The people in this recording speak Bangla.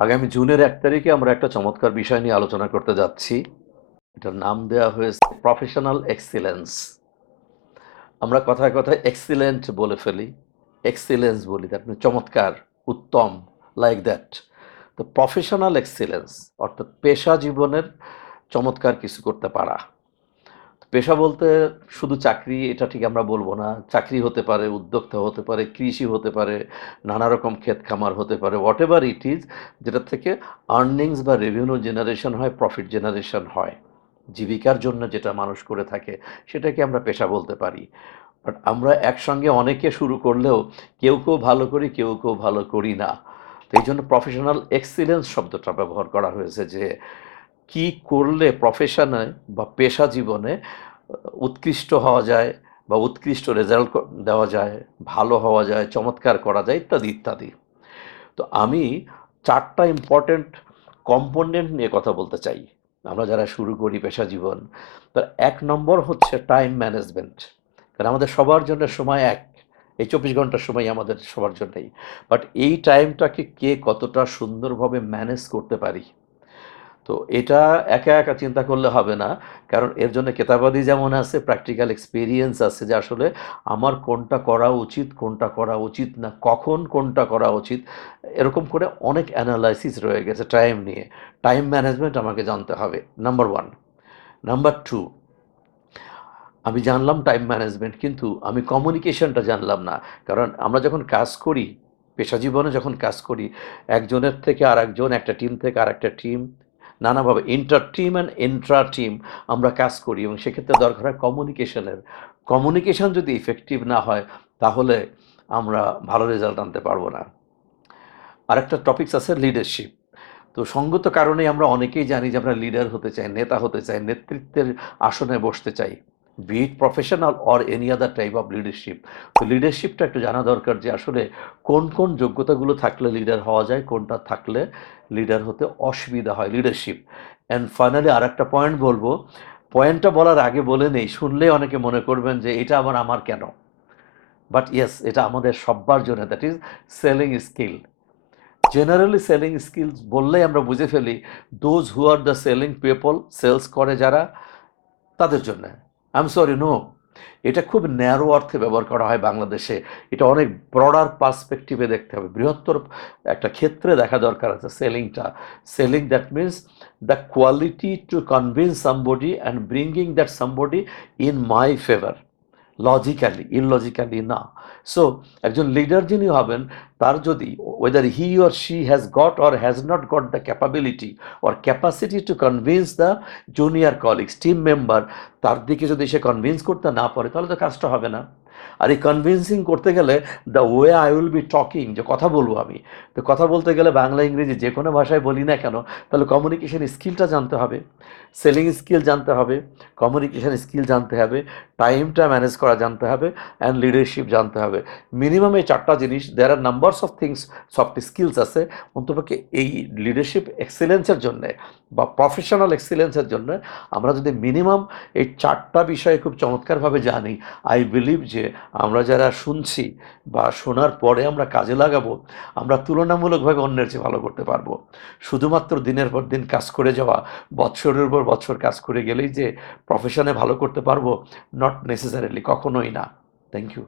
আগামী জুনের ১ তারিখে আমরা একটা চমৎকার বিষয় নিয়ে আলোচনা করতে যাচ্ছি। এটার নাম দেওয়া হয়েছে প্রফেশনাল এক্সিলেন্স। আমরা কথায়, কথায় এক্সিলেন্ট বলে ফেলি, এক্সিলেন্স বলি, দ্যাট মিন চমৎকার, উত্তম, লাইক দ্যাট। তো প্রফেশনাল এক্সিলেন্স অর্থাৎ পেশা জীবনের চমৎকার কিছু করতে পারা। পেশা বলতে শুধু চাকরি এটা ঠিক আমরা বলবো না। চাকরি হতে পারে, উদ্যোক্তা হতে পারে, কৃষি হতে পারে, নানা রকম ক্ষেত খামার হতে পারে, হোয়াটএভার ইট ইজ, যেটা থেকে আর্নিংস বা রেভিনিউ জেনারেশন হয়, প্রফিট জেনারেশন হয়, জীবিকার জন্য যেটা মানুষ করে থাকে সেটাকে আমরা পেশা বলতে পারি। বাট আমরা একসঙ্গে অনেকে শুরু করলেও কেউ কেউ ভালো করি, কেউ কেউ ভালো করি না। তো এই জন্য প্রফেশনাল এক্সিলেন্স শব্দটা ব্যবহার করা হয়েছে যে কি করলে প্রফেশনে বা পেশা জীবনে উৎকৃষ্ট হওয়া যায় বা উৎকৃষ্ট রেজাল্ট দেওয়া যায়, ভালো হওয়া যায়, চমৎকার করা যায়, ইত্যাদি ইত্যাদি। তো আমি ৪টা ইম্পর্ট্যান্ট কম্পোনেন্ট নিয়ে কথা বলতে চাই আমরা যারা শুরু করি পেশা জীবন। তার ১ নম্বর হচ্ছে টাইম ম্যানেজমেন্ট। কারণ আমাদের সবার জন্য সময় এক, এই ২৪ ঘন্টার সময় আমাদের সবার জন্যই। বাট এই টাইমটাকে কে কতটা সুন্দরভাবে ম্যানেজ করতে পারি, তো এটা একা একা চিন্তা করলে হবে না। কারণ এর জন্য কেতাবাদি যেমন আছে, প্র্যাকটিক্যাল এক্সপিরিয়েন্স আছে যে আসলে আমার কোনটা করা উচিত, কোনটা করা উচিত না, কখন কোনটা করা উচিত, এরকম করে অনেক অ্যানালাইসিস রয়ে গেছে টাইম নিয়ে। টাইম ম্যানেজমেন্ট আমাকে জানতে হবে, নাম্বার 1। নাম্বার 2, আমি জানলাম টাইম ম্যানেজমেন্ট, কিন্তু আমি কমিউনিকেশনটা জানলাম না। কারণ আমরা যখন কাজ করি, পেশা জীবনে যখন কাজ করি, একজনের থেকে আরেকজন, একটা টিম থেকে আরেকটা টিম, নানাভাবে inter team and Intra team আমরা কাজ করি, এবং সেক্ষেত্রে দরকার হয় কমিউনিকেশনের। কমিউনিকেশন যদি ইফেক্টিভ না হয় তাহলে আমরা ভালো রেজাল্ট আনতে পারবো না। আরেকটা টপিকস আছে লিডারশিপ। তো সঙ্গত কারণেই আমরা অনেকেই জানি যে আমরা লিডার হতে চাই, নেতা হতে চাই, নেতৃত্বের আসনে বসতে চাই, be it professional or any other type of leadership. তো লিডারশিপটা একটু জানা দরকার যে আসলে কোন কোন যোগ্যতাগুলো থাকলে লিডার হওয়া যায়, কোনটা থাকলে লিডার হতে অসুবিধা হয়, লিডারশিপ। অ্যান্ড ফাইনালি আর একটা পয়েন্ট বলবো, পয়েন্টটা বলার আগে বলে নেই, শুনলে অনেকে মনে করবেন যে এটা আবার আমার কেন। বাট ইয়েস, এটা আমাদের সব্বার জন্য, that is selling skill. Generally selling skills বললেই আমরা বুঝে ফেলি those who are the selling people, sales করে যারা, তাদের জন্য। আই এম সরি, নো, এটা খুব ন্যারো অর্থে ব্যবহার করা হয় বাংলাদেশে। এটা অনেক ব্রডার পার্সপেক্টিভে দেখতে হবে, বৃহত্তর একটা ক্ষেত্রে দেখা দরকার আছে সেলিংটা। Selling that means the quality to convince somebody and bringing that somebody in my favour, logically, illogically না। সো একজন লিডার যিনি হবেন, তার যদি whether he or she has got or has not got the capability or capacity to convince the junior colleagues, team member, তার দিকে যদি সে কনভিন্স করতে না পারে তাহলে তো কাজটা হবে না। আর এই কনভিন্সিং করতে গেলে the way I will be talking, যে কথা বলবো আমি, তো কথা বলতে গেলে বাংলা ইংরেজি যে কোনো ভাষায় বলি না কেন, তাহলে কমিউনিকেশন স্কিলটা জানতে হবে, সেলিং স্কিল জানতে হবে, কমিউনিকেশন স্কিল জানতে হবে, টাইমটা ম্যানেজ করা জানতে হবে, অ্যান্ড লিডারশিপ জানতে হবে। মিনিমাম এই 4টা জিনিস, there are numbers of things, soft skills আছে। অন্তপক্ষে এই লিডারশিপ এক্সেলেন্সের জন্যে বা প্রফেশনাল এক্সেলেন্সের জন্য আমরা যদি মিনিমাম এই 4টা বিষয়ে খুব চমৎকারভাবে জানি, আই বিলিভ যে আমরা যারা শুনছি বা শোনার পরে আমরা কাজে লাগাবো, আমরা তুলনামূলকভাবে অন্যের চেয়ে ভালো করতে পারবো। শুধুমাত্র দিনের পর দিন কাজ করে যাওয়া, বৎসরের পর বছর কাজ করে গেলেই যে প্রফেশনে ভালো করতে পারবো, নট নেসেসারিলি, কখনোই না। Thank you.